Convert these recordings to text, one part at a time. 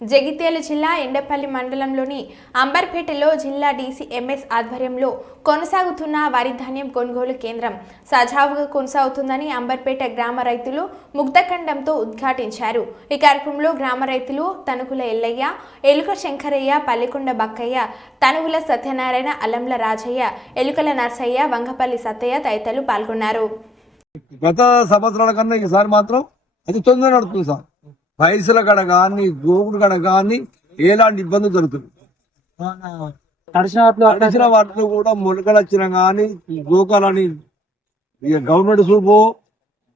జగిత్యాల జిల్లా ఎండపల్లి మండలంలోని అంబర్పేటలో జిల్లా డీసీ ఎంఎస్ ఆధ్వర్యంలో కొనసాగుతున్న వరి ధాన్యం కొనుగోలు కేంద్రం సజావుగా కొనసాగుతుందని అంబర్పేట గ్రామ రైతులు ముగ్ధఖండంతో ఉద్ఘాటించారు. ఈ కార్యక్రమంలో గ్రామ రైతులు తనుకుల ఎల్లయ్య ఎలుక శంకరయ్య పల్లెకొండ బక్కయ్య తనుగుల సత్యనారాయణ అలంల రాజయ్య ఎలుకల నర్సయ్య వంగపల్లి సత్తయ్య తదితరులు పాల్గొన్నారు. గత సంవత్సరాల కన్నా ఈసారి మాత్రం అది తొందర నడుతుంది సార్. పైసల కడ కానీ గోకుడు కడ కానీ ఎలాంటి ఇబ్బంది జరుగుతుంది? తడిసిన వాటిలో కూడా మొలకలు వచ్చినా కానీ గోకాలని ఇక గవర్నమెంట్ చూపు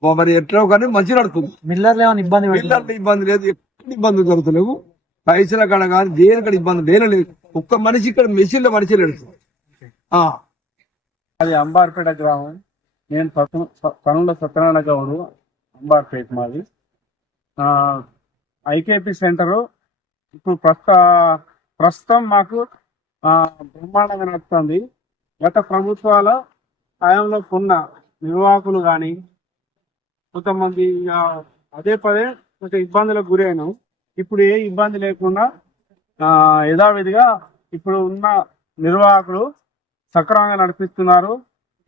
మరి ఎట్లా కానీ మంచి నడుతుంది మిల్లర్లు ఏమైనా ఇబ్బంది పిల్లలకి ఇబ్బంది లేదు ఎక్కడ ఇబ్బంది జరుగుతలేవు. పైసల కడ కానీ దేని కడ ఇబ్బంది దేని లేదు. ఒక్క మనిషి ఇక్కడ మెషిన్లో మనిషి లేడు. ఆ, అది అంబార్పేట గ్రామం. నేను పనుల సత్యనారాయణ గౌడు అంబార్పేట మాది. IKP centre. ఇప్పుడు ప్రస్త ప్రస్తుతం మాకు బ్రహ్మాండంగా నడుస్తుంది. గత ప్రభుత్వాల హయాంలో ఉన్న నిర్వాహకులు కానీ కొంతమంది అదే పదే కొంచెం ఇబ్బందులకు గురైన ఇప్పుడు ఏ ఇబ్బంది లేకుండా యథావిధిగా ఇప్పుడు ఉన్న నిర్వాహకులు సక్రమంగా నడిపిస్తున్నారు.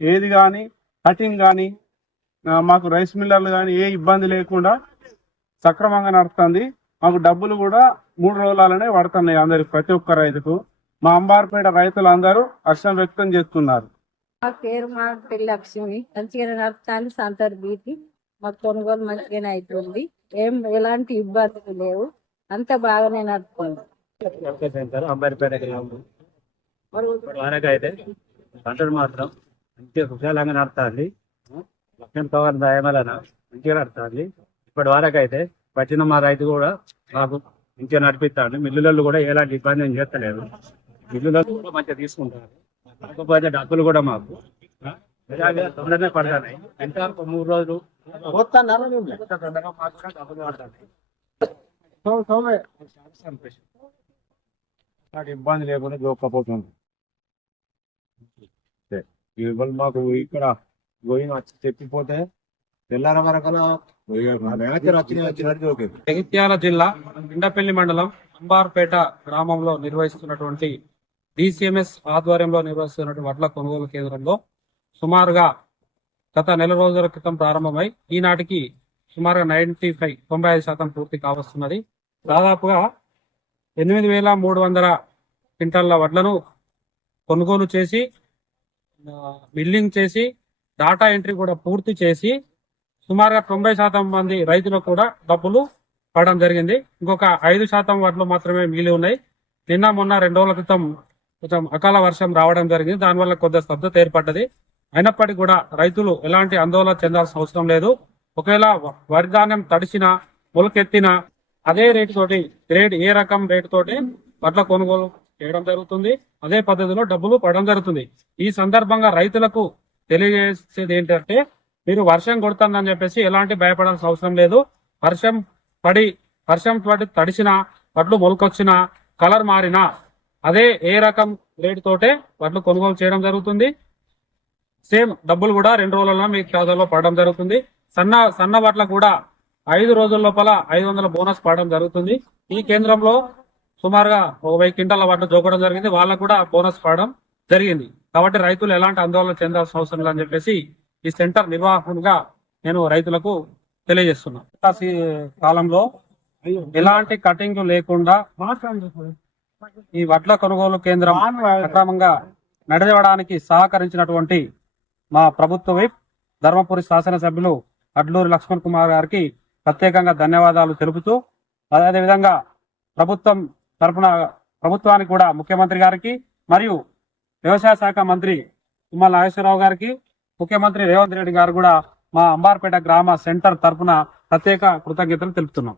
ఏది కానీ కటింగ్ కానీ మాకు రైస్ మిల్లర్లు కానీ ఏ ఇబ్బంది లేకుండా సక్రమంగా నడుస్తుంది. మాకు డబ్బులు కూడా మూడు రోజులనే పడుతున్నాయి అందరికి ప్రతి ఒక్క రైతుకు. మా అంబార్పేట రైతులు అందరూ హర్షం వ్యక్తం చేస్తున్నారు. మా పేరు మా పెళ్ళి లక్ష్మి. మంచిగా నడుపుతాను సంతర్ బీటి మాకు కొనుగోలు మంచిగానే అవుతుంది. ఏం ఎలాంటి ఇబ్బందులు లేవు. అంత బాగానే సెంటర్ అంబారిపేట గ్రామం. అయితే పంటలు మాత్రం మంచిగా కుశాలంగా నడుతుంది లక్ష్మణ్ పవన్ దయమలన మంచిగా నడుతుంది ఇప్పటి వరకు అయితే పట్టిన మా రైతు కూడా మాకు మంచిగా నడిపిస్తాడు. మిల్లులలో కూడా ఎలాంటి ఇబ్బంది ఏం చేస్తలేదు. మిల్లులలో కూడా మంచిగా తీసుకుంటారు. కాకపోతే డబ్బులు కూడా మాకు తొందరనే పడతాయి. ఎంత? ఒక మూడు రోజులు. ఎంత? తొందరగా మాకు కూడా డబ్బులు పడతాయి. నాకు ఇబ్బంది లేకుండా దొక్కపోతుంది ఇవాళ మాకు ఇక్కడ గోయిన వచ్చి తెప్పిపోతే తెల్లార వరకు జగిత్యాల జిల్లా ఇండపల్లి మండలం అంబార్పేట గ్రామంలో నిర్వహిస్తున్నటువంటి డిసిఎంఎస్ ఆధ్వర్యంలో నిర్వహిస్తున్నటువంటి వడ్ల కొనుగోలు కేంద్రంలో సుమారుగా గత నెల రోజుల క్రితం ప్రారంభమై ఈనాటికి సుమారుగా నైన్టీ ఫైవ్ తొంభై ఐదు శాతం పూర్తి కావస్తున్నది. దాదాపుగా ఎనిమిది వేల మూడు వందల క్వింటాల వడ్లను కొనుగోలు చేసి బిల్లింగ్ చేసి డాటా ఎంట్రీ కూడా పూర్తి చేసి సుమారుగా తొంభై శాతం మంది రైతులకు కూడా డబ్బులు పడడం జరిగింది. ఇంకొక ఐదు శాతం వడ్లు మాత్రమే మిగిలి ఉన్నాయి. నిన్న మొన్న రెండు రోజుల క్రితం కొంచెం అకాల వర్షం రావడం జరిగింది. దానివల్ల కొద్దిగా స్తబ్దత ఏర్పడ్డది. అయినప్పటికీ కూడా రైతులు ఎలాంటి ఆందోళన చెందాల్సిన అవసరం లేదు. ఒకవేళ వ- వరి ధాన్యం తడిసిన మొలకెత్తినా అదే రేటు తోటి గ్రేడ్ ఏ రకం రేటు తోటి వడ్ల కొనుగోలు చేయడం జరుగుతుంది. అదే పద్ధతిలో డబ్బులు పడడం జరుగుతుంది. ఈ సందర్భంగా రైతులకు తెలియజేసేది ఏంటంటే మీరు వర్షం కొడుతుందని చెప్పేసి ఎలాంటి భయపడాల్సిన అవసరం లేదు. వర్షం పడి వర్షం పడి తడిసినా వడ్లు మొలకొచ్చిన కలర్ మారినా అదే ఏ రకం రేట్ తోటే వడ్లు కొనుగోలు చేయడం జరుగుతుంది. సేమ్ డబ్బులు కూడా రెండు రోజులలో మీ ఖాతాలో పడడం జరుగుతుంది. సన్న సన్న వడ్ల కూడా ఐదు రోజుల లోపల ఐదు వందల బోనస్ పడడం జరుగుతుంది. ఈ కేంద్రంలో సుమారుగా ఒక వెయ్యి క్వింటాల వడ్లు జోకడం జరిగింది. వాళ్ళకు కూడా బోనస్ పడడం జరిగింది. కాబట్టి రైతులు ఎలాంటి ఆందోళన చెందాల్సిన అవసరం లేదని చెప్పేసి ఈ సెంటర్ నిర్వాహకునిగా నేను రైతులకు తెలియజేస్తున్నా. కాలంలో ఎలాంటి కటింగ్ లేకుండా ఈ వడ్ల కొనుగోలు కేంద్రం అక్రమంగా నడవడానికి సహకరించినటువంటి మా ప్రభుత్వ వైపు ధర్మపురి శాసనసభ్యులు అడ్లూరి లక్ష్మణ్ కుమార్ గారికి ప్రత్యేకంగా ధన్యవాదాలు తెలుపుతూ అదేవిధంగా ప్రభుత్వం తరపున ప్రభుత్వానికి కూడా ముఖ్యమంత్రి గారికి మరియు వ్యవసాయ శాఖ మంత్రి తుమ్మల నాగేశ్వరరావు గారికి ముఖ్యమంత్రి రేవంత్ రెడ్డి గారు కూడా మా అంబార్పేట గ్రామ సెంటర్ తరపున ప్రత్యేక కృతజ్ఞతలు తెలుపుతున్నాం.